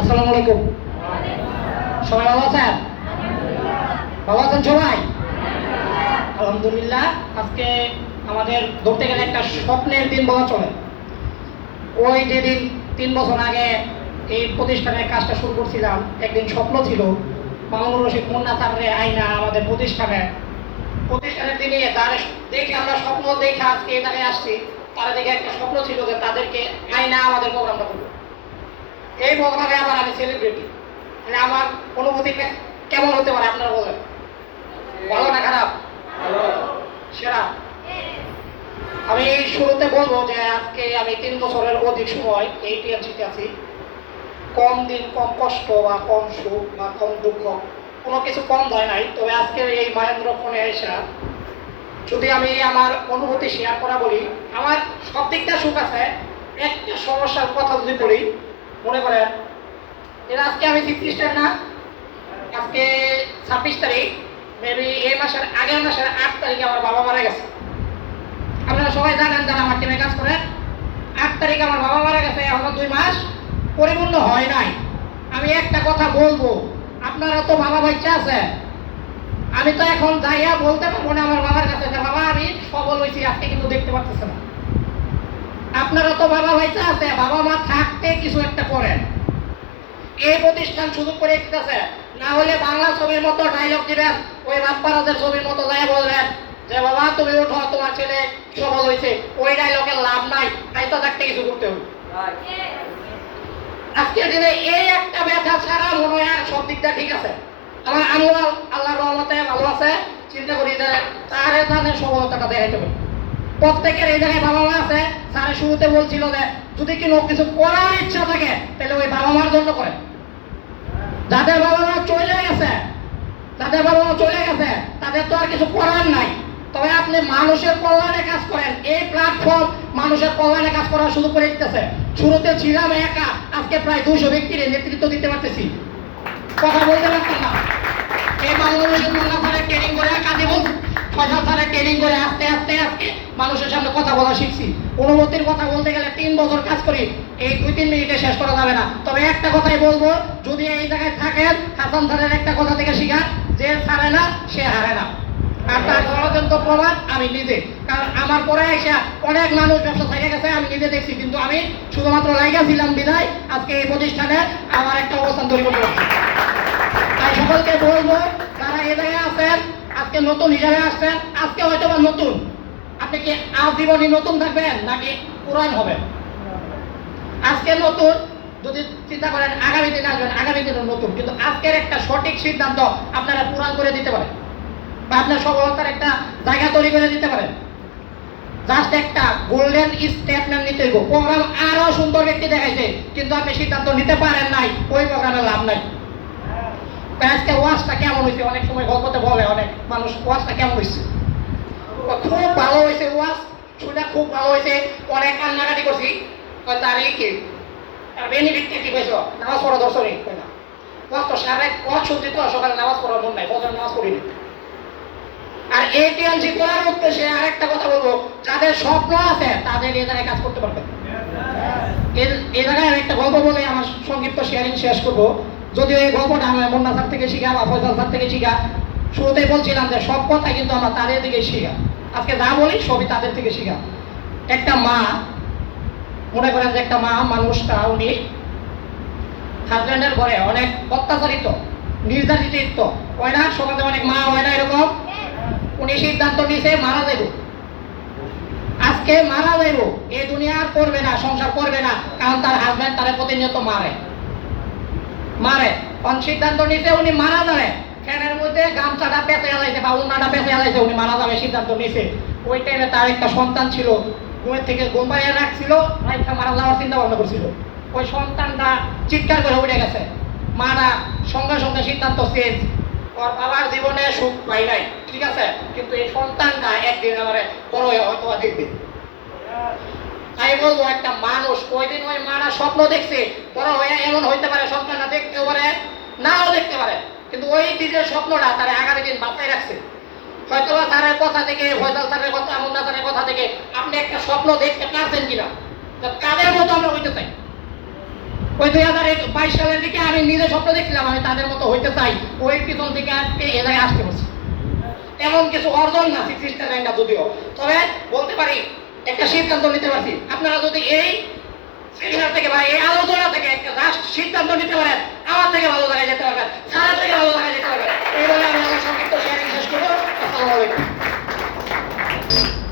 আসসালামু আলাইকুম। সবাই ভালো আছেন? ভালো আছেন সবাই? আলহামদুলিল্লাহ। আজকে আমাদের ধরতে গেলে একটা স্বপ্নের দিন বলা চলে। ওই যেদিন 3 বছর আগে এই প্রতিষ্ঠানের কাজটা শুরু করছিলাম, একদিন স্বপ্ন ছিল মামুনুর রশিদ মুন্না স্যারের আইনা আমাদের প্রতিষ্ঠানের দিনে যারা দেখে আমরা স্বপ্ন দেখে আজকে এই জায়গায় আসছি, তারা দেখে একটা স্বপ্ন ছিল যে তাদেরকে আইনা আমাদের প্রোগ্রামটা করবো। এই প্রোগ্রামে আবার আমি সেলিব্রিটি, তাহলে আমার অনুভূতি কেমন হতে পারে আপনারা বলেন? ভালো না খারাপ? সেরা। আমি শুরুতে বলবো যে আজকে আমি 3 বছরের অধিক সময় এই টিএমসিতে আছি। কম দিন, কম কষ্ট বা কম সুখ বা কম দুঃখ, কোনো কিছু কম হয় নাই। তবে আজকের এই মহেন্দ্র ফোনে এসে যদি আমি আমার অনুভূতি শেয়ার করা বলি, আমার সব দিকটা সুখ আছে। একটা সমস্যার কথা যদি বলি, মনে করেন এর আজকে আমি 60 না, আজকে 26 তারিখ, মেবি এই মাসের আগের মাসের 8 তারিখে আমার বাবা মারা গেছে। আপনারা সবাই জানেন যারা আমার টিমে কাজ করেন, 8 তারিখে আমার বাবা মারা গেছে। এখনো 2 মাস পরিপূর্ণ হয় নাই। আমি একটা কথা বলবো, আপনারা তো বাবা বাচ্চা আছে, আমি তো এখন যাইয়া বলতে পারবো না আমার বাবার কাছে যে বাবা আমি সবল হয়েছি, আজকে কিন্তু দেখতে পাচ্ছেন না। আপনারা তো বাবা বাচ্চা আছে, বাবা মা থাকতে কিছু একটা করেন। এই প্রতিষ্ঠান সুযোগ করে দিতেছে, না হলে বাংলা ছবির মতো ডায়লগ দিবেন, ওই বাপ্পারাজের ছবির মতো যাই বলবেন যে বাবা তুমি ওঠো, তোমার ছেলে সফল হয়েছে। ওই ডায়লগের লাভ নাই, আইতা থাকতে কিছু করতে হবে। আজকের দিনে এই একটা ব্যথা ছাড়া মনে হয় আর সব দিকটা ঠিক আছে। আমার আমিও আল্লাহর রহমতে ভালো আছে। চিন্তা করি যে তারে তাদের সফলতাটা দেখাইতে হবে। প্রত্যেকের এই জায়গায় বাবা মা আছে। স্যারের শুরুতে বলছিল যে যদি কোনো কিছু করার ইচ্ছা থাকে তাহলে ওই বাবা মার জন্য করে। যাদের বাবা মা চলে গেছে তাদের তো আর কিছু করার নাই। তবে আপনি মানুষের কল্যাণে কাজ করেন, এই প্ল্যাটফর্ম মানুষের কল্যাণে কাজ করার সুযোগ করে দিতেছে। শুরুতে ছিলাম একা, আজকে প্রায় 200 ব্যক্তির নেতৃত্ব দিতে পারতেছি। কথা বলতে পারতাম না। এই মামুনুর রশিদ মুন্না স্যারের ট্রেনিং করে, কাজীবুল ফয়সাল স্যারের ট্রেনিং করে আস্তে আস্তে আজকে মানুষের সামনে কথা বলা শিখছি। অনুভূতির কথা বলতে গেলে 3 বছর কাজ করি, এই 2-3 মিনিটে শেষ করা যাবে না। তবে একটা কথাই বলবো, যদি এই জায়গায় থাকেন, হাসান স্যারের একটা কথা থেকে শিখা, যে ছাড়ে না সে হারে না। আর তার ষড়যন্ত্র প্রমাণ আমি নিজে, কারণ আমার পরে এসে অনেক মানুষ ব্যবসা থেকে গেছে, আমি নিজে দেখছি। কিন্তু আমি শুধুমাত্র লাইগা ছিলাম বিদায় আজকে এই প্রতিষ্ঠানে আমার একটা অবস্থান তৈরি করতে পারছি। তাই সকলকে বলবো, যারা এ জায়গায় আছেন, আজকে নতুন হিসাবে আসছেন, আজকে হয়তো বা নতুন, আপনি কি আজীবনই নতুন থাকবেন নাকি পুরান হবেন? আজকে নতুন, যদি চিন্তা করেন আগামী দিনে আসবেন, আগামী দিনে নতুন। কিন্তু আজকের একটা সঠিক সিদ্ধান্ত আপনারা পুরান করে দিতে পারেন, বা আপনার সফলতার একটা জায়গা তৈরি করে দিতে পারেন। জাস্ট একটা গোল্ডেন স্টেটমেন্ট নিতে হইব। প্রোগ্রাম আরো সুন্দর ব্যক্তি দেখাইছে, কিন্তু আপনি সিদ্ধান্ত নিতে পারেন নাই, ওই প্রোগ্রামে লাভ নাই। আজকে ওয়াজটা কেমন হয়েছে? অনেক সময় গল্পতে বলে অনেক মানুষ, ওয়াজটা কেমন হয়েছে? খুব ভালো হয়েছে ওয়াজ, শুনে খুব ভালো হয়েছে। অনেক কান্নাকাটি করছি। তারই কি বেনিফিট কি পেয়েছ? নামাজ পড়া দর্শনই না। ওয়াজ তো সারা ওয়াজ শুনছি তো, সকালে নামাজ পড়ার মন নাই, ফজর নামাজ পড়িনি। আর এই টিএমসি করার উদ্দেশ্যে আরেকটা কথা বলবো, যাদের স্বপ্ন আছে তাদের এই জায়গায় কাজ করতে পারবেন। এই জায়গায় আমি একটা গল্প বলে আমার সংক্ষিপ্ত শেয়ারিং শেষ করবো। যদিও এই গল্পটা আমি মুন্না স্যার থেকে শিখা বা ফয়সাল স্যার থেকে শিখা। শুরুতেই বলছিলাম যে সব কথা কিন্তু আমরা তাদের থেকে শিখা। আজকে যা বলি সবই তাদের থেকে শিখা। একটা মা, মনে করেন যে একটা মা, মানুষটা উনি হাজব্যান্ডের ঘরে অনেক অত্যাচারিত, নির্যাতিত হয় না? সমাজে অনেক মা হয় না এরকম? উনি সিদ্ধান্ত নিয়েছে মারা যাইব। আজকে মারা যাইব, এই দুনিয়া আর করবে না, সংসার করবে না, কারণ তার হাজব্যান্ড তার প্রতিনিয়ত মারে। সিদ্ধান্ত নিতে উনি মারা যাবে, ফ্যানের মধ্যে গামছাটা পেঁচে আলাইছে বা উন্নাটা পেঁচে আলাইছে, উনি মারা যাবে সিদ্ধান্ত নিছে। ওই টাইমে তার একটা সন্তান ছিল, ঘুমের থেকে ঘুম পাড়িয়ে রাখছিল, রাইখা মারা যাওয়ার চিন্তা ভাবনা করছিল। ওই সন্তানটা চিৎকার করে উঠে গেছে। মারা সঙ্গে সঙ্গে সিদ্ধান্ত চেঞ্জ, ওর বাবার জীবনে সুখ পাই নাই, ঠিক আছে, কিন্তু এই সন্তানটা একদিন আমার বড় হয়ে হয়তো দেখবে। তাই বলবো, একটা মানুষ কয়দিন ওই মারা স্বপ্ন দেখছে, বড় হয়ে এমন হইতে পারে সন্তানটা দেখতেও পারে, নাও দেখতে পারে, কিন্তু ওই দিনের স্বপ্নটা তারা আগামী দিন বাঁচাই রাখছে। হয়তো স্যারের কথা থেকে, ফয়সাল স্যারের কথা, মুন্না স্যারের কথা থেকে আপনি একটা স্বপ্ন দেখতে পারছেন কিনা, তাদের মতো আমরা হইতে চাই। ওই 2022 সালের দিকে আমি নিজে স্বপ্ন দেখছিলাম আমি তাদের মতো হইতে চাই, ওই পিছন থেকে আজকে এ জায়গায় আসতে পারছি। এমন কিছু অর্জন না 669টা যদিও, তবে বলতে পারি একটা সিদ্ধান্ত নিতে পারছি। আপনারা যদি এই সেমিনার থেকে বা এই আলোচনা থেকে একটা রাষ্ট্র সিদ্ধান্ত নিতে পারেন, আমার থেকে ভালো জায়গায় যেতে পারবেন।